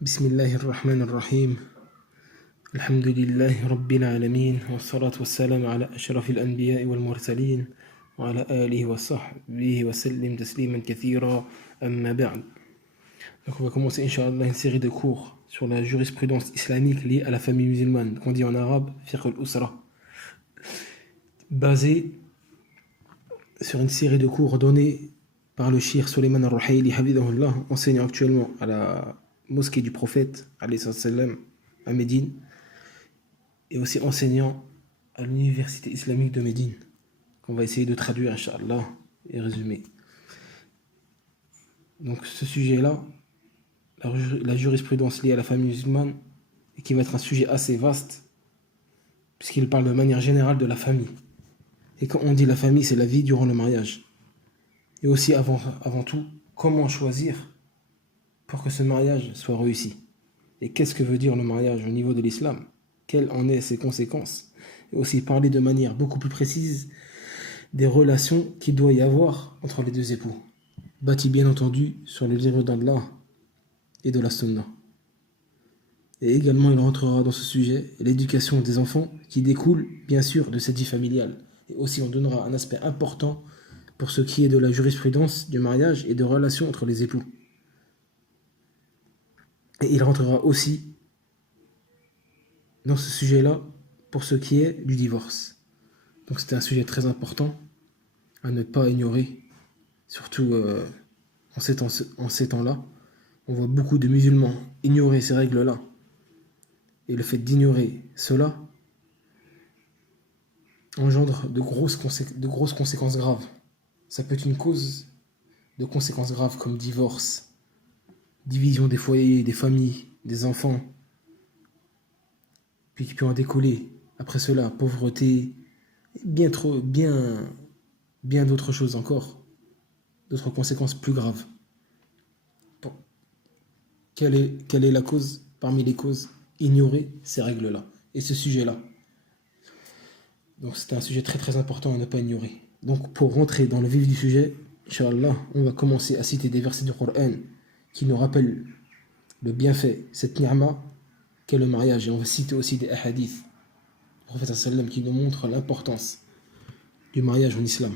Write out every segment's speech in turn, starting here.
بسم الله الرحمن الرحيم الحمد لله رب العالمين والصلاة والسلام على أشرف الأنبياء والمرسلين وعلى آله وصحبه وسلم تسليما كثيرا أما بعد. Donc on va commencer Inch'Allah une série de cours sur la jurisprudence islamique liée à la famille musulmane, qu'on dit en arabe fiqh al-usra, basée sur une série de cours donnés par le cheikh Suleiman al-Ruhaili Hafidhahullah, enseignant actuellement à la mosquée du prophète alayhi salam à Médine, et aussi enseignant à l'université islamique de Médine, qu'on va essayer de traduire Inch'Allah et résumer. Donc ce sujet-là, la jurisprudence liée à la famille musulmane, et qui va être un sujet assez vaste, puisqu'il parle de manière générale de la famille. Et quand on dit la famille, c'est la vie durant le mariage. Et aussi avant tout, comment choisir pour que ce mariage soit réussi. Et qu'est-ce que veut dire le mariage au niveau de l'islam? Quelles en sont ses conséquences? Et aussi parler de manière beaucoup plus précise des relations qu'il doit y avoir entre les deux époux, bâties bien entendu sur le livre d'Allah et de la Sunna. Et également il rentrera dans ce sujet l'éducation des enfants qui découle bien sûr de cette vie familiale. Et aussi on donnera un aspect important pour ce qui est de la jurisprudence du mariage et de relations entre les époux. Et il rentrera aussi dans ce sujet-là pour ce qui est du divorce. Donc c'était un sujet très important à ne pas ignorer, surtout en ces temps-là. On voit beaucoup de musulmans ignorer ces règles-là. Et le fait d'ignorer cela engendre de grosses conséquences graves. Ça peut être une cause de conséquences graves comme divorce, division des foyers, des familles, des enfants, puis qui peut en découler après cela pauvreté, bien d'autres choses encore, d'autres conséquences plus graves. Bon. Quelle est la cause parmi les causes? Ignorer ces règles-là et ce sujet-là. Donc c'est un sujet très très important à ne pas ignorer. Donc pour rentrer dans le vif du sujet, Inch'Allah, on va commencer à citer des versets du Coran qui nous rappellent le bienfait, cette ni'ma qu'est le mariage. Et on va citer aussi des hadiths du prophète sallam qui nous montrent l'importance du mariage en islam.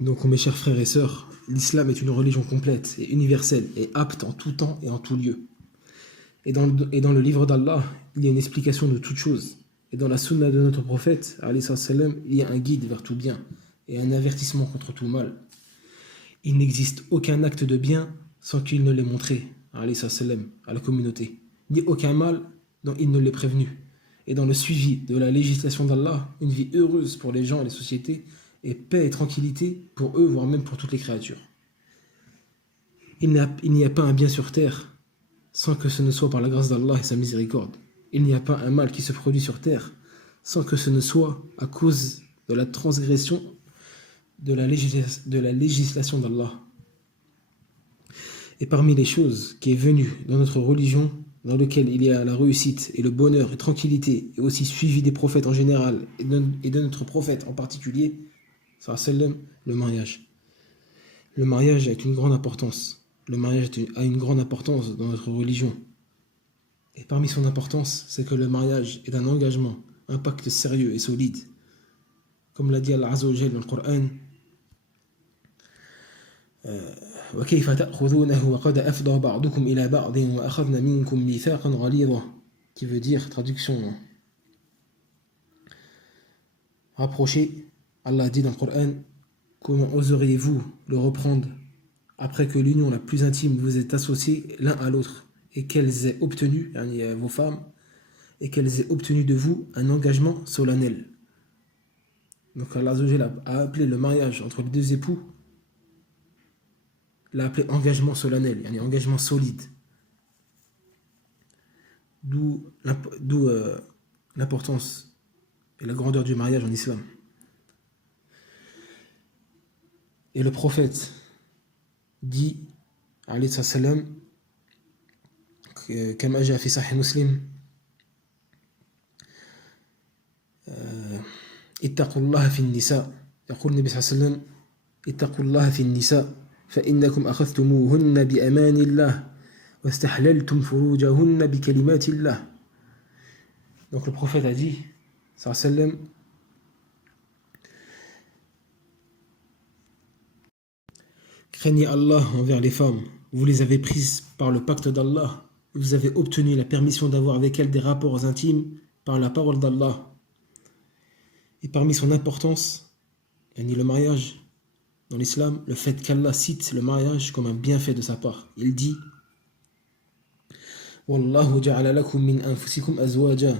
Donc mes chers frères et sœurs, l'islam est une religion complète et universelle et apte en tout temps et en tout lieu. Et dans le livre d'Allah, il y a une explication de toute chose. Et dans la sunna de notre prophète, alayhi salam, il y a un guide vers tout bien et un avertissement contre tout mal. Il n'existe aucun acte de bien sans qu'il ne l'ait montré, alayhi salam, à la communauté, ni aucun mal dont il ne l'ait prévenu. Et dans le suivi de la législation d'Allah, une vie heureuse pour les gens et les sociétés, et paix et tranquillité pour eux, voire même pour toutes les créatures. Il n'y a pas un bien sur terre sans que ce ne soit par la grâce d'Allah et sa miséricorde. Il n'y a pas un mal qui se produit sur terre sans que ce ne soit à cause de la transgression de la législation d'Allah. Et parmi les choses qui est venue dans notre religion, dans lequel il y a la réussite et le bonheur et tranquillité, et aussi suivi des prophètes en général et de notre prophète en particulier, sallam, le mariage. Le mariage a une grande importance. Le mariage a une grande importance dans notre religion. Et parmi son importance, c'est que le mariage est un engagement, un pacte sérieux et solide. Comme l'a dit Allah Azza wa Jalla dans le Coran, وَكَيْفَ تَأْخُذُونَهُ وَقَدْ أَفْضَى بَعْضُكُمْ إِلَى بَعْضٍ وَأَخَذْنَ مِنْكُمْ مِيثَاقًا غَلِيظًا, qui veut dire, traduction rapprochée, Allah dit dans le Coran, comment oseriez-vous le reprendre après que l'union la plus intime vous est associée l'un à l'autre et qu'elles aient obtenu, vos femmes, et qu'elles aient obtenu de vous un engagement solennel. Donc Allah a appelé le mariage entre les deux époux, l'a appelé engagement solennel, engagement solide. D'où l'importance et la grandeur du mariage en islam. Et le prophète dit, alayhi salam, كما جاء في صحيح مسلم اتقوا الله في النساء, يقول النبي صلى الله عليه وسلم اتقوا الله في النساء فإنكم أخذتموهن بأمان الله واستحللتم فروجهن بكلمات الله. Donc le prophète a dit, sallam, craignez Allah envers les femmes, vous les avez prises par le pacte d'Allah, et vous avez obtenu la permission d'avoir avec elles des rapports intimes par la parole d'Allah. Et parmi son importance, le mariage dans l'islam, le fait qu'Allah cite le mariage comme un bienfait de sa part. Il dit Wallahu ja'ala lakum min anfusikum azwaja,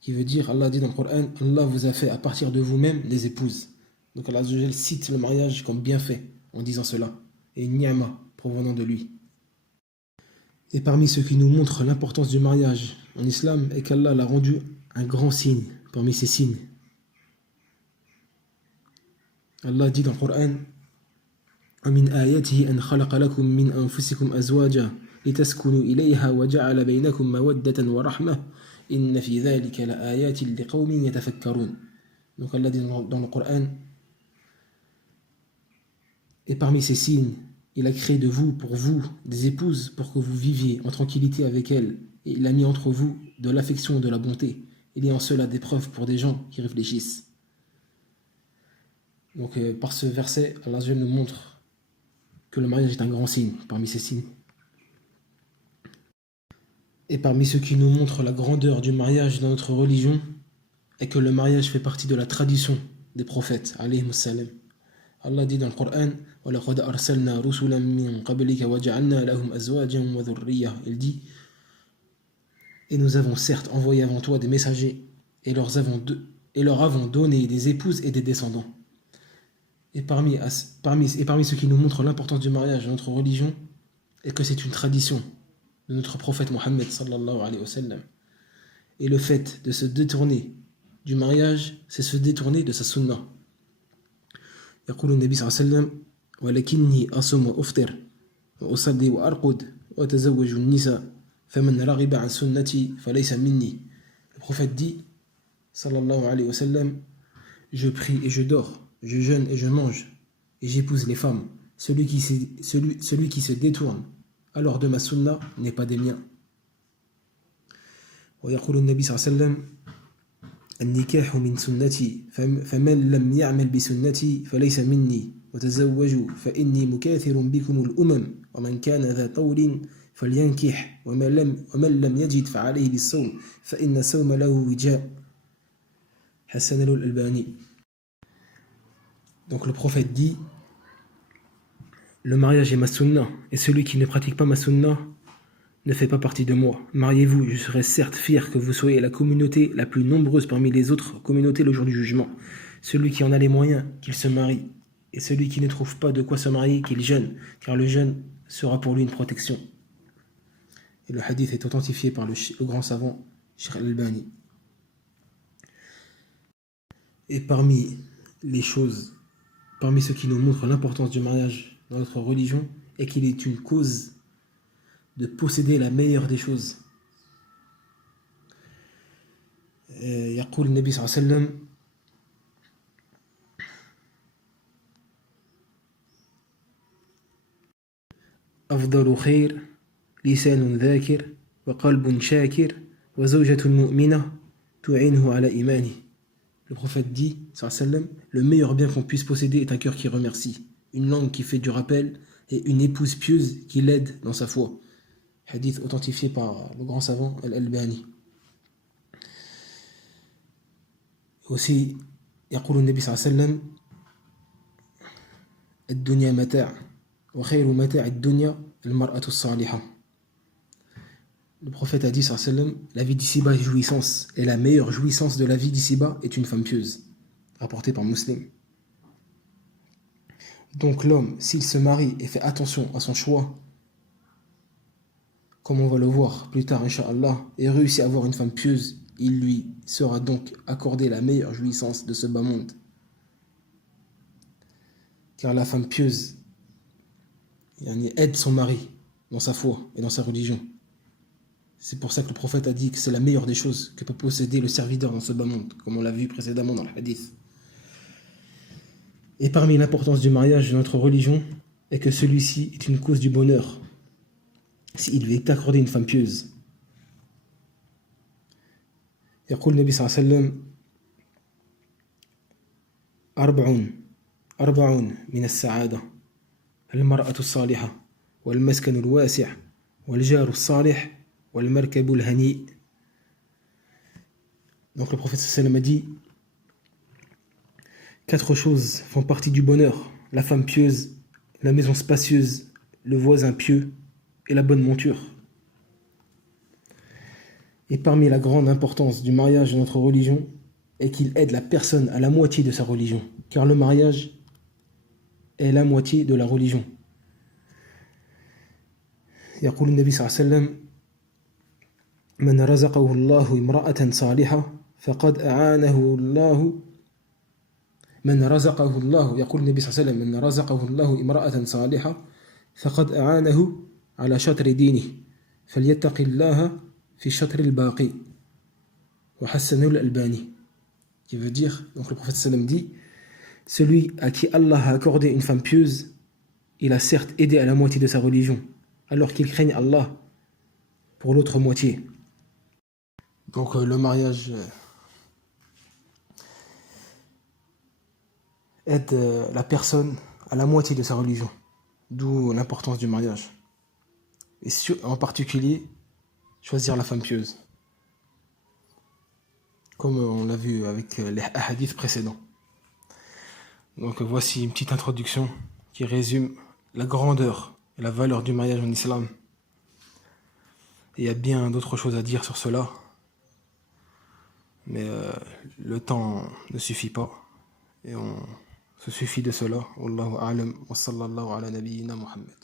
qui veut dire, Allah dit dans le Coran, Allah vous a fait à partir de vous-même des épouses. Donc Allah cite le mariage comme bienfait en disant cela, et une ni'ma provenant de lui. Et parmi ceux qui nous montrent l'importance du mariage en islam est qu'Allah l'a rendu un grand signe parmi ces signes. Allah dit dans le Coran وَمِنْ آيَاتِهِ أَنْ خَلَقَ لَكُم مِّنْ أَنفُسِكُمْ أَزْوَاجًا لِتَسْكُنُوا إِلَيْهَا وَجَعَلَ بَيْنَكُم مَّوَدَّةً وَرَحْمَةً إِنَّ فِي ذَلِكَ لَآيَاتٍ لِقَوْمٍ يَتَفَكَّرُونَ. Donc Allah dit dans le Coran, et parmi ces signes, il a créé de vous, pour vous, des épouses pour que vous viviez en tranquillité avec elles, et il a mis entre vous de l'affection et de la bonté. Il y a en cela des preuves pour des gens qui réfléchissent. Donc par ce verset, Allah nous montre que le mariage est un grand signe parmi ces signes. Et parmi ceux qui nous montrent la grandeur du mariage dans notre religion est que le mariage fait partie de la tradition des prophètes, alayhimus salam. Allah dit dans le Coran وَلَقَدْ أَرْسَلْنَا رُسُلًا مِّن قَبْلِكَ وَجَعَلْنَا لَهُمْ أَزْوَاجًا وَذُرِّيَّةً. Il dit, et nous avons certes envoyé avant toi des messagers et leur avons donné des épouses et des descendants. Et parmi ceux qui nous montrent l'importance du mariage dans notre religion est que c'est une tradition de notre prophète Mohammed sallallahu alayhi wa sallam. Et le fait de se détourner du mariage, c'est se détourner de sa sunnah. يقول النبي صلى الله عليه وسلم ولكني أصوم وأفطر وأصلي وأرقد وأتزوج النساء فمن رغب عن سنتي فليس مني. Le prophète dit sallallahu alayhi wa sallam, je prie et je dors, je jeûne et je mange, et j'épouse les femmes. Celui qui se détourne alors de ma sunna n'est pas des miens. ويقول النبي صلى الله عليه وسلم النكاح من سنتي فمن لم يعمل بسنتي فليس مني وتزوجوا فإني مكاثر بكم الأمم ومن كان ذا طول فلينكح ومن لم يجد فعليه بالصوم فإن الصوم له وجاء حسنه الألباني. Donc le prophète dit, le mariage est ma sunna, et celui qui ne pratique pas ma sunna ne fait pas partie de moi. Mariez-vous, je serai certes fier que vous soyez la communauté la plus nombreuse parmi les autres communautés le jour du jugement. Celui qui en a les moyens, qu'il se marie, et celui qui ne trouve pas de quoi se marier, qu'il jeûne, car le jeûne sera pour lui une protection. Et le hadith est authentifié par le grand savant Sheikh Al-Albani. Et parmi ce qui nous montre l'importance du mariage dans notre religion, est qu'il est une cause de posséder la meilleure des choses. يقول النبي صلى الله عليه وسلم أفضل خير لسان ذاكر وقلب شاكر وزوجة مؤمنة تعينه على إيمانه. Le prophète dit, sallallahu alayhi wa sallam, le meilleur bien qu'on puisse posséder est un cœur qui remercie, une langue qui fait du rappel et une épouse pieuse qui l'aide dans sa foi. Hadith authentifié par le grand savant Al-Albani. Aussi, يقول النبي صلى الله عليه وسلم الدنيا متاع وخير متاع الدنيا المرأة الصالحة. Le prophète a dit sallallahu alayhi wa sallam, la vie d'ici-bas est jouissance, et la meilleure jouissance de la vie d'ici-bas est une femme pieuse. Rapporté par Muslim. Donc l'homme, s'il se marie et fait attention à son choix, comme on va le voir plus tard, Inch'Allah, et réussit à avoir une femme pieuse, il lui sera donc accordé la meilleure jouissance de ce bas monde. Car la femme pieuse aide son mari dans sa foi et dans sa religion. C'est pour ça que le prophète a dit que c'est la meilleure des choses que peut posséder le serviteur dans ce bas monde, comme on l'a vu précédemment dans le hadith. Et parmi l'importance du mariage de notre religion et que celui-ci est une cause du bonheur s'il lui est accordé une femme pieuse. يقول النبي صلى الله عليه وسلم أربعون من السعادة المرأة الصالحة والمسكن الواسع والجار الصالح والمركب الهنيء. Donc le prophète sallam a dit 4 choses font partie du bonheur: la femme pieuse, la maison spacieuse, le voisin pieux et la bonne monture. Et parmi la grande importance du mariage de notre religion est qu'il aide la personne à la moitié de sa religion, car le mariage est la moitié de la religion. يقول النبي صلى الله عليه وسلم من رزقه الله امرأة صالحة فقد أعانه الله يقول النبي صلى الله عليه وسلم من رزقه الله امرأة صالحة فقد أعانه على شطر دينه فليتق الله في شطر الباقي وحسنه الألباني. Qui veut dire, donc le prophète sallam dit, celui à qui Allah a accordé une femme pieuse, il a certes aidé à la moitié de sa religion, alors qu'il craigne Allah pour l'autre moitié. Donc le mariage aide la personne à la moitié de sa religion, d'où l'importance du mariage. Et en particulier, choisir la femme pieuse, comme on l'a vu avec les hadiths précédents. Donc voici une petite introduction qui résume la grandeur et la valeur du mariage en islam. Et il y a bien d'autres choses à dire sur cela, mais le temps ne suffit pas, et on se suffit de cela. Wallahu a'lam wa sallallahu ala nabiyyina Muhammad.